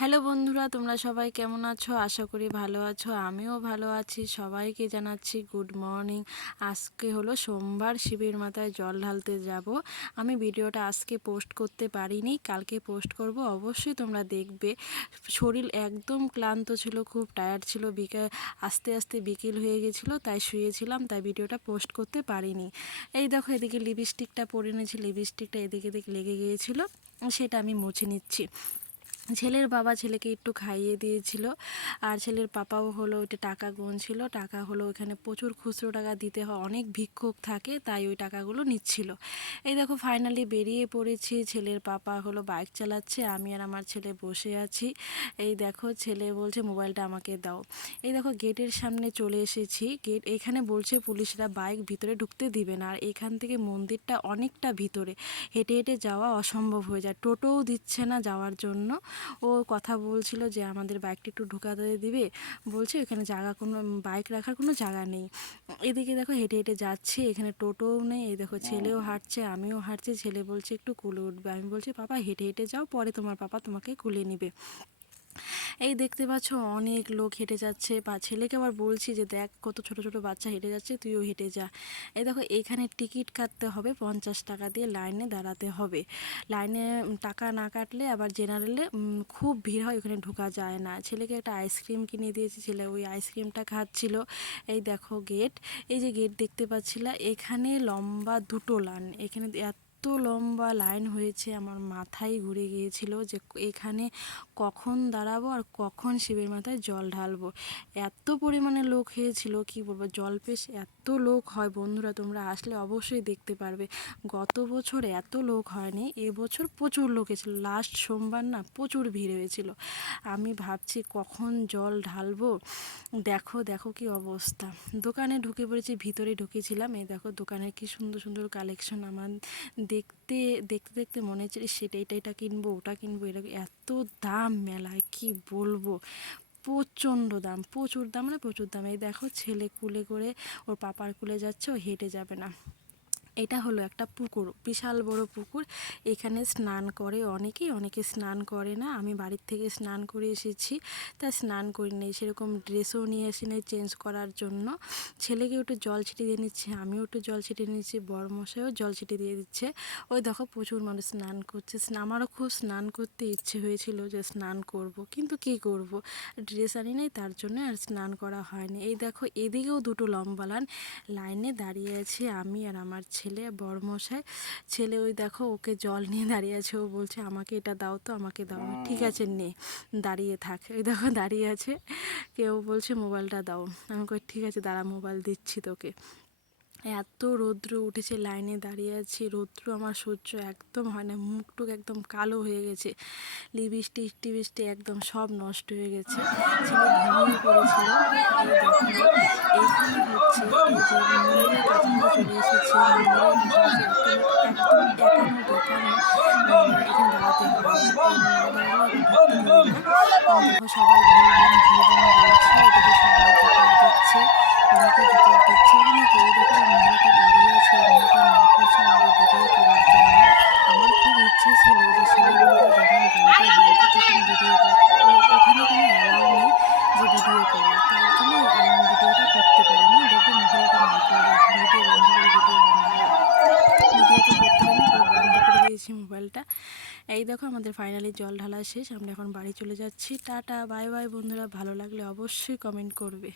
Hello বন্ধুরা, তোমরা সবাই কেমন আছো? আশা করি ভালো আছো, আমিও ভালো আছি। সবাইকে জানাচ্ছি গুড মর্নিং। আজকে হলো সোমবার, শিবের মাথায় জল ঢালতে যাব। আমি ভিডিওটা আজকে পোস্ট করতে পারিনি, কালকে পোস্ট করব, অবশ্যই তোমরা দেখবে। শরীর একদম ক্লান্ত ছিল, খুব টায়ার্ড ছিল বিকেল আস্তে আস্তে বিকেল হয়ে গেছিল, তাই শুয়েছিলাম, তাই ভিডিওটা পোস্ট করতে পারিনি। এই দেখো, এদিকে লিপস্টিকটা পরে নিয়েছি লিপস্টিকটা এদিকে এদিকে লেগে গিয়েছিল, সেটা আমি মুছে নিচ্ছি। ছেলের বাবা ছেলেকে একটু খাইয়ে দিয়েছিল, আর ছেলের পাপাও হলো ওইটা টাকা গুনছিল, টাকা হলো ওখানে প্রচুর খুচরো টাকা দিতে হয়, অনেক ভিক্ষুক থাকে, তাই ওই টাকাগুলো নিচ্ছিল। এই দেখো ফাইনালি বেরিয়ে পড়েছি, ছেলের পাপা হলো বাইক চালাচ্ছে, আমি আর আমার ছেলে বসে আছি। এই দেখো ছেলে বলছে, মোবাইলটা আমাকে দাও। এই দেখো গেটের সামনে চলে এসেছি, গেট এখানে বলছে পুলিশরা বাইক ভিতরে ঢুকতে দিবে না, আর এখান থেকে মন্দিরটা অনেকটা ভিতরে। হেঁটে হেঁটে যাওয়া অসম্ভব হয়ে যায়, টোটোও দিচ্ছে না যাওয়ার জন্য। ও কথা বলছিল যে আমাদের বাইকটি একটু ঢুকাতে দিবে। বলছে এখানে জায়গা কোনো বাইক রাখার কোনো জায়গা নেই। এদিকে দেখো হেঁটে হেঁটে যাচ্ছে এখানে টোটোও নেই এই দেখো ছেলেও হাঁটছে আমিও হাঁটছি ছেলে বলছে একটু কুলে উঠবে। আমি বলছি পাপা হেঁটে হেঁটে যাও পরে তোমার পাপা তোমাকে কুলে নিবে। এই দেখতে পাচ্ছ, অনেক লোক হেঁটে যাচ্ছে। বা ছেলেকে আবার বলছি যে, দেখ কত ছোট ছোট বাচ্চা হেঁটে যাচ্ছে, তুইও হেঁটে যা। এই দেখো, এখানে টিকিট কাটতে হবে, পঞ্চাশ টাকা দিয়ে লাইনে দাঁড়াতে হবে। লাইনে টাকা না কাটলে আবার জেনারেলে খুব ভিড় হয়, ওখানে ঢোকা যায় না। ছেলেকে একটা আইসক্রিম কিনে দিয়েছি, ছেলে ওই আইসক্রিমটা খাচ্ছিল। এই দেখো গেট, এই যে গেট দেখতে পাচ্ছিলা, এখানে লম্বা দুটো লাইন, এখানে এত লম্বা লাইন হয়েছে, আমার মাথায় ঘুরে গিয়েছিল যে এখানে কখন দাঁড়াবো আর কখন শিবের মাথায় জল ঢালবো। এত পরিমাণে লোক হয়েছিল, কি বলব জল পেশ এত লোক হয় বন্ধুরা, তোমরা আসলে অবশ্যই দেখতে পারবে। গত বছর এত লোক হয়নি এবছর প্রচুর লোক এসেছিল, লাস্ট সোমবার না প্রচুর ভিড় হয়েছিল। আমি ভাবছি কখন জল ঢালবো? দেখো দেখো কি অবস্থা। দোকানে ঢুকে পড়েছি, ভিতরে ঢুকেছিলাম, এই দেখো দোকানের কি সুন্দর সুন্দর কালেকশন আমার দেখতে দেখতে দেখতে মনে হচ্ছে সেটা এটা এটা কিনবো, ওটা কিনবো, এরকম এত দাম মেলায়, কি বলব? প্রচণ্ড দাম, প্রচুর দাম মানে প্রচুর দাম। এই দেখো ছেলে কুলে করে ওর পাপার কুলে যাচ্ছে, ও হেঁটে যাবে না। এটা হলো একটা পুকুর, বিশাল বড় পুকুর। এখানে স্নান করে অনেকেই, অনেকে স্নান করে না। আমি বাড়ির থেকে স্নান করে এসেছি। তা স্নান করি নেই, সেরকম ড্রেসও নিয়ে এসে নেই চেঞ্জ করার জন্য। ছেলেকে একটু জল ছিটিয়ে দিয়ে নিচ্ছে, আমিও একটু জল ছিটিয়ে নিচ্ছি বড়মশাইও জল ছিটিয়ে দিয়ে দিচ্ছে। ওই দেখো প্রচুর মানুষ স্নান করছে। আমারও খুব স্নান করতে ইচ্ছে হয়েছিল যে স্নান করব, কিন্তু কি করব? ড্রেস আনি নাই, তার জন্য আর স্নান করা হয়নি। এই দেখো, এদিকেও দুটো লম্বা লাইনে দাঁড়িয়ে আছে আমি আর আমার ছেলে। বড়মশাই ছেলে ওই দেখো ওকে জল নিয়ে দাঁড়িয়ে আছে। ও বলছে আমাকে এটা দাও তো আমাকে দাও। ঠিক আছে নে। দাঁড়িয়ে থাক। ওই দেখো দাঁড়িয়ে আছে। কেউ বলছে মোবাইলটা দাও। আমি কই ঠিক আছে দাঁড়া মোবাইল দিচ্ছি তোকে। এত রৌদ্র উঠেছে লাইনে দাঁড়িয়ে আছি। রৌদ্র আমার সহ্য একদম হয় না। মুখটুক একদম কালো হয়ে গেছে। লিপস্টিক টিপস্টিক একদম সব নষ্ট হয়ে গেছে। ছেলে ঘুমিয়ে পড়েছিল। সবাই দিচ্ছে অনেকে জোগাড় দিচ্ছে। অনেকে এই দেখো আছে মহিলাটা ভিডিও করার জন্য। আমার খুব ছিল যে শিবের মোবাইলটা এই দেখো আমাদের ফাইনালি জল ঢালা শেষ, আমরা এখন বাড়ি চলে যাচ্ছি। টাটা বাই বাই বন্ধুরা, ভালো লাগলে অবশ্যই কমেন্ট করবে।